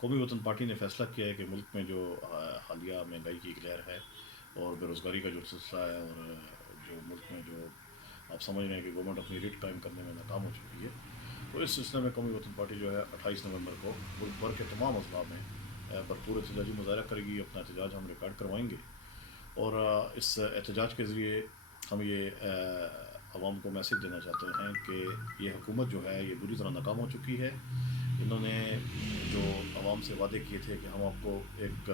قومی وطن پارٹی نے فیصلہ کیا ہے کہ ملک میں جو حالیہ مہنگائی کی ایک لہر ہے اور بے روزگاری کا جو سلسلہ ہے، اور جو ملک میں جو آپ سمجھ رہے ہیں کہ گورنمنٹ اپنی ریٹ قائم کرنے میں ناکام ہو چکی ہے، تو اس سلسلے میں قومی وطن پارٹی جو ہے 28 نومبر کو ملک بھر کے تمام اضلاع میں بھرپور احتجاجی مظاہرہ کرے گی. اپنا احتجاج ہم ریکارڈ کروائیں گے، اور اس احتجاج کے ذریعے ہم یہ عوام کو میسج دینا چاہتے ہیں کہ یہ حکومت جو ہے یہ بری طرح ناکام ہو چکی ہے. انہوں نے جو عوام سے وعدے کیے تھے کہ ہم آپ کو 1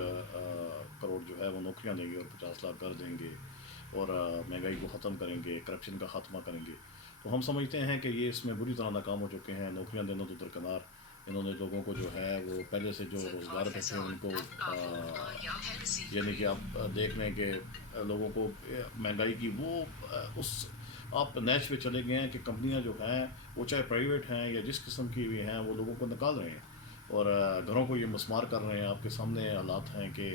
کروڑ جو ہے وہ نوکریاں دیں گے اور 50 لاکھ گھر دیں گے، اور مہنگائی کو ختم کریں گے، کرپشن کا خاتمہ کریں گے، تو ہم سمجھتے ہیں کہ یہ اس میں بری طرح ناکام ہو چکے ہیں. نوکریاں دینا تو درکنار، انہوں نے لوگوں کو جو ہے وہ پہلے سے جو روزگار پہ تھے ان کو یعنی کہ آپ دیکھ لیں کہ لوگوں کو مہنگائی کی وہ اس آپ نیچ پہ چلے گئے ہیں کہ کمپنیاں جو ہیں وہ چاہے پرائیویٹ ہیں یا جس قسم کی بھی ہیں وہ لوگوں کو نکال رہے ہیں اور گھروں کو یہ مسمار کر رہے ہیں. آپ کے سامنے حالات ہیں کہ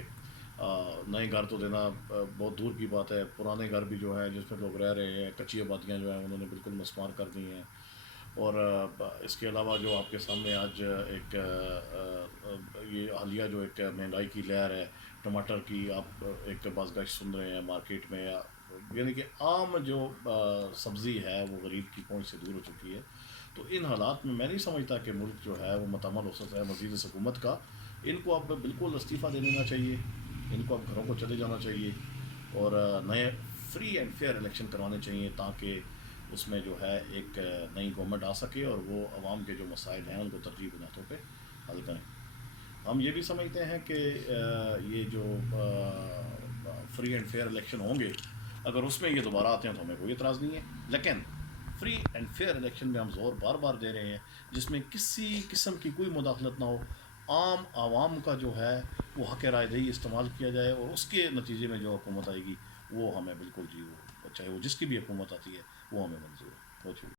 نئے گھر تو دینا بہت دور کی بات ہے، پرانے گھر بھی جو ہیں جس میں لوگ رہ رہے ہیں، کچی آبادیاں جو ہیں انہوں نے بالکل مسمار کر دی ہیں. اور اس کے علاوہ جو آپ کے سامنے آج ایک یہ حالیہ جو ایک مہنگائی کی لہر ہے، ٹماٹر کی آپ ایک بازگشت سن رہے ہیں مارکیٹ میں، یعنی کہ عام جو سبزی ہے وہ غریب کی پہنچ سے دور ہو چکی ہے. تو ان حالات میں نہیں سمجھتا کہ ملک جو ہے وہ متحمل ہو سکتا ہے مزید اس حکومت کا. ان کو اب بالکل استعفیٰ دے دینا چاہیے، ان کو اب گھروں کو چلے جانا چاہیے، اور نئے فری اینڈ فیئر الیکشن کروانے چاہیے تاکہ اس میں جو ہے ایک نئی گورنمنٹ آ سکے اور وہ عوام کے جو مسائل ہیں ان کو ترجیح بنیادوں پہ حل کریں. ہم یہ بھی سمجھتے ہیں کہ یہ جو فری اینڈ فیئر الیکشن ہوں گے، اگر اس میں یہ دوبارہ آتے ہیں تو ہمیں کوئی اعتراض نہیں ہے، لیکن فری اینڈ فیئر الیکشن میں ہم زور بار بار دے رہے ہیں جس میں کسی قسم کی کوئی مداخلت نہ ہو. عام عوام کا جو ہے وہ حق رائے دہی استعمال کیا جائے، اور اس کے نتیجے میں جو حکومت آئے گی وہ ہمیں بالکل جی وہ چاہے وہ جس کی بھی حکومت آتی ہے وہ ہمیں منظور ہے. بہت شکریہ.